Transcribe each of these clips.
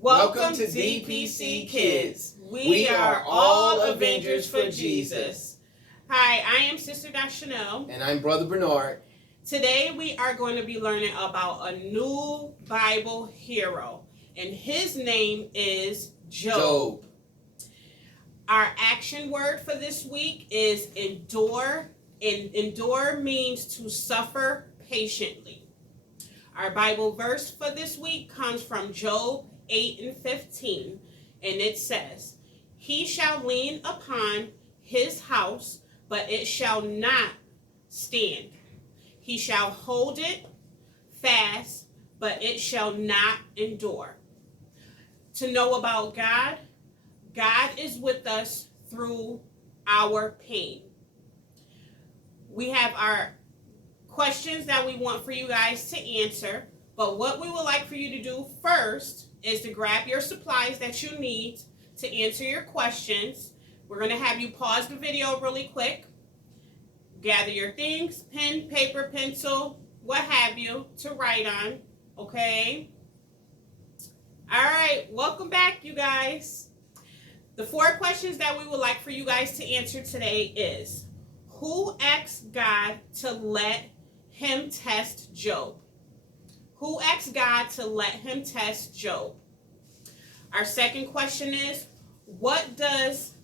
Welcome to DPC Kids. We are all Avengers for Jesus. Hi, I am Sister Chanel. And I'm Brother Bernard. Today we are going to be learning about a new Bible hero, and his name is Job. Our action word for this week is endure, and endure means to suffer patiently. Our Bible verse for this week comes from Job 8:15, and it says, "He shall lean upon his house, but it shall not stand. He shall hold it fast, but it shall not endure." To know about God, God is with us through our pain. We have our questions that we want for you guys to answer, but what we would like for you to do first is to grab your supplies that you need to answer your questions. We're going to have you pause the video really quick, gather your things, pen, paper, pencil, what have you, to write on, okay? All right, welcome back, you guys. The 4 questions that we would like for you guys to answer today is, who asked God to let him test Job? Who asked God to let him test Job? Our second question is, what does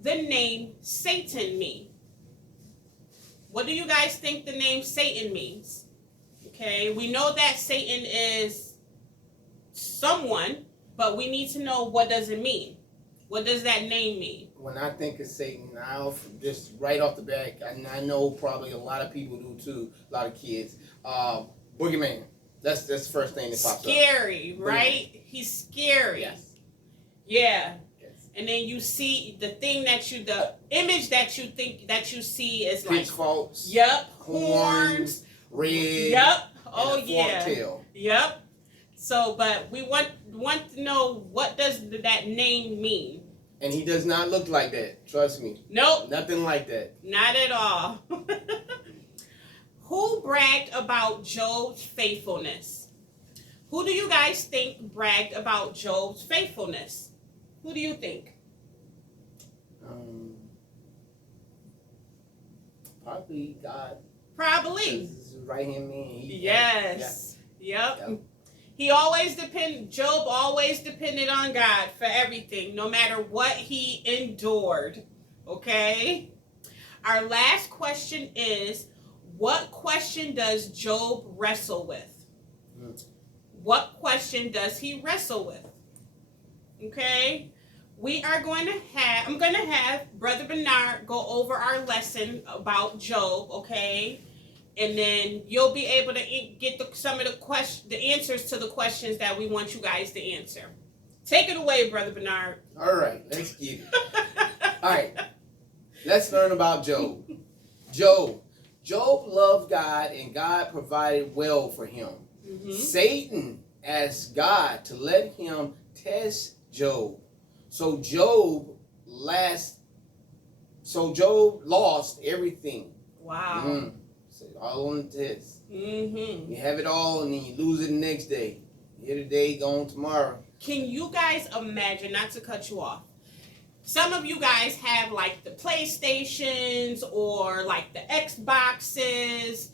the name Satan mean? What do you guys think the name Satan means? Okay, we know that Satan is someone, but we need to know, what does it mean? What does that name mean? When I think of Satan, I'll just right off the bat, I know probably a lot of people do too, a lot of kids. Boogeyman. That's the first thing that pops up. Scary, right? Boogeyman. He's scary. Yes. Yeah. Yes. And then you see the image that you think that you see is like pitchforks. Yep. Horns. Red. Yep. Oh and a yeah. forked tail. Yep. So, but we want to know, what does that name mean? And he does not look like that. Trust me. Nope. Nothing like that. Not at all. Who bragged about Job's faithfulness? Who do you guys think bragged about Job's faithfulness? Who do you think? Probably God. Probably. Right hand man. Yes. Yeah. Yep. Job always depended on God for everything, no matter what he endured. Okay? Our last question is, what question does Job wrestle with? What question does he wrestle with? Okay? I'm going to have Brother Bernard go over our lesson about Job, okay? And then you'll be able to get some of the answers to the questions that we want you guys to answer. Take it away, Brother Bernard. All right, let's get it. All right, let's learn about Job. Job loved God, and God provided well for him. Mm-hmm. Satan asked God to let him test Job. So Job lost everything. Wow. Mm-hmm. So all on the test. Mm-hmm. You have it all, and then you lose it the next day. Here today, gone tomorrow. Can you guys imagine, not to cut you off, some of you guys have like the PlayStations or like the Xboxes,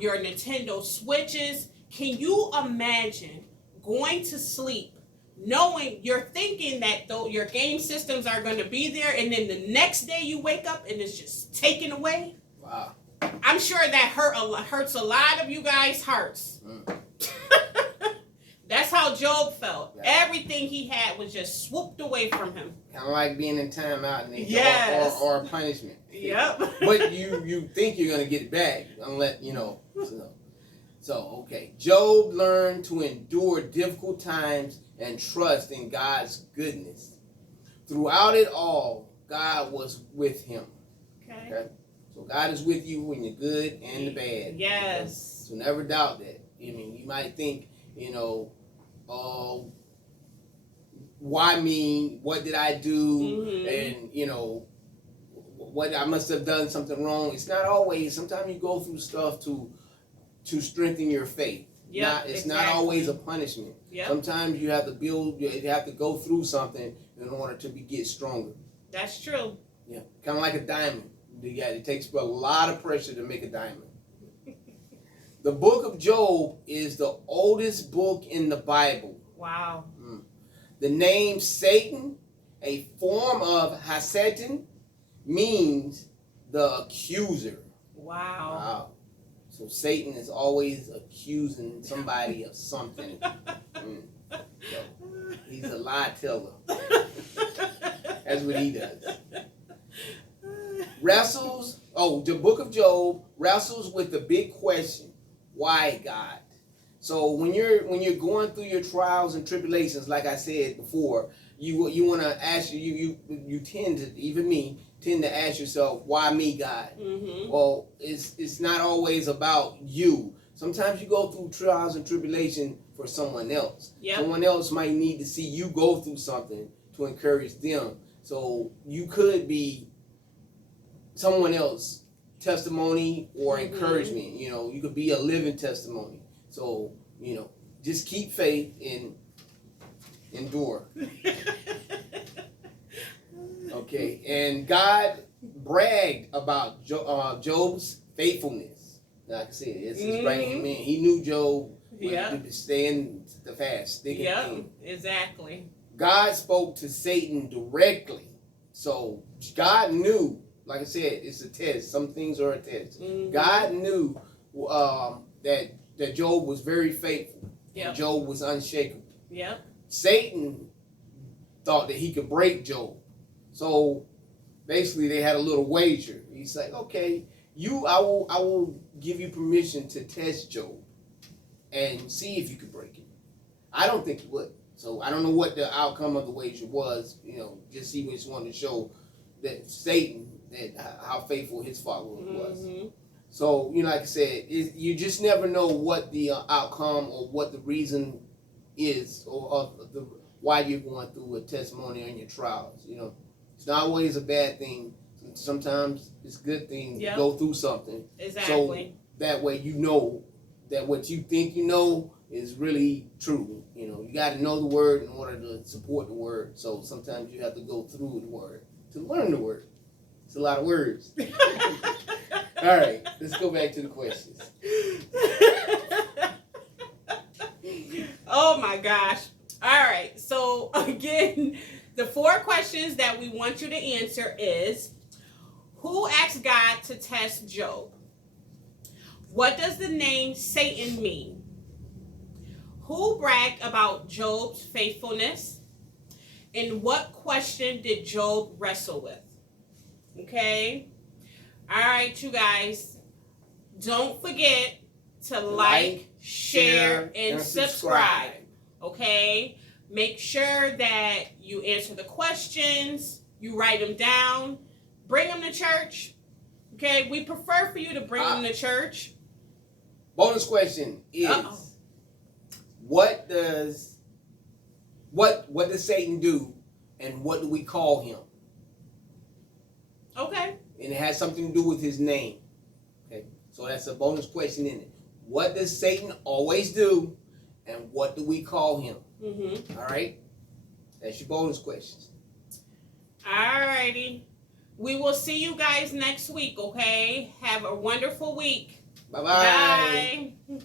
your Nintendo Switches. Can you imagine going to sleep knowing, you're thinking that your game systems are going to be there, and then the next day you wake up and it's just taken away? Wow. I'm sure that hurts a lot of you guys' hearts. That's how Job felt. Yeah. Everything he had was just swooped away from him. Kind of like being in timeout, and yes. or punishment. Yep. But you think you're gonna get it back, unless you know. So okay. Job learned to endure difficult times and trust in God's goodness. Throughout it all, God was with him. Okay. So God is with you when you're good and the bad. Yes. So never doubt that. I mean, you might think, why me? What did I do? Mm-hmm. And, what I must have done something wrong. It's not always. Sometimes you go through stuff to strengthen your faith. It's not always a punishment. Sometimes you have to you have to go through something in order to get stronger. That's true. Yeah, kind of like a diamond. Yeah, it takes a lot of pressure to make a diamond. The book of Job is the oldest book in the Bible. Wow. The name Satan, a form of Hasatan, means the accuser. Wow. So Satan is always accusing somebody of something. So he's a lie teller. That's what he does. The book of Job wrestles with the big question, why God? So when you're going through your trials and tribulations, like I said before, you want to ask you tend to ask yourself, why me, God? Mm-hmm. Well, it's not always about you. Sometimes you go through trials and tribulation for someone else. Someone else might need to see you go through something to encourage them. So you could be someone else's testimony or encouragement. You could be a living testimony. So, just keep faith and endure. Okay, and God bragged about Job's faithfulness. Like I said, it's bringing him in. He knew Job would staying the fast. Exactly. God spoke to Satan directly. So God knew, like I said, it's a test. Some things are a test. God knew that Job was very faithful. And Job was unshakable. Satan thought that he could break Job. So basically they had a little wager. He's like, okay, I will give you permission to test Job and see if you could break it. I don't think you would. So I don't know what the outcome of the wager was. Just he just wanted to show that Satan how faithful his follower was. So like I said, you just never know what the outcome or what the reason is or why you're going through a testimony on your trials. It's not always a bad thing. Sometimes it's a good thing to go through something. Exactly. So that way you know that what you think you know is really true. You got to know the word in order to support the word. So sometimes you have to go through the word to learn the word. It's a lot of words. All right, let's go back to the questions. Oh my gosh. All right. So again, the 4 questions that we want you to answer is, who asked God to test Job? What does the name Satan mean? Who bragged about Job's faithfulness? And what question did Job wrestle with? Okay? All right, you guys. Don't forget to like, share, and subscribe. Okay? Make sure that you answer the questions, you write them down, bring them to church. Okay? We prefer for you to bring them to church. Bonus question is, what does Satan do, and what do we call him? Okay. And it has something to do with his name. Okay, so that's a bonus question in it. What does Satan always do, and what do we call him? All right, that's your bonus questions. All righty. We will see you guys next week. Okay. Have a wonderful week. Bye-bye. Bye.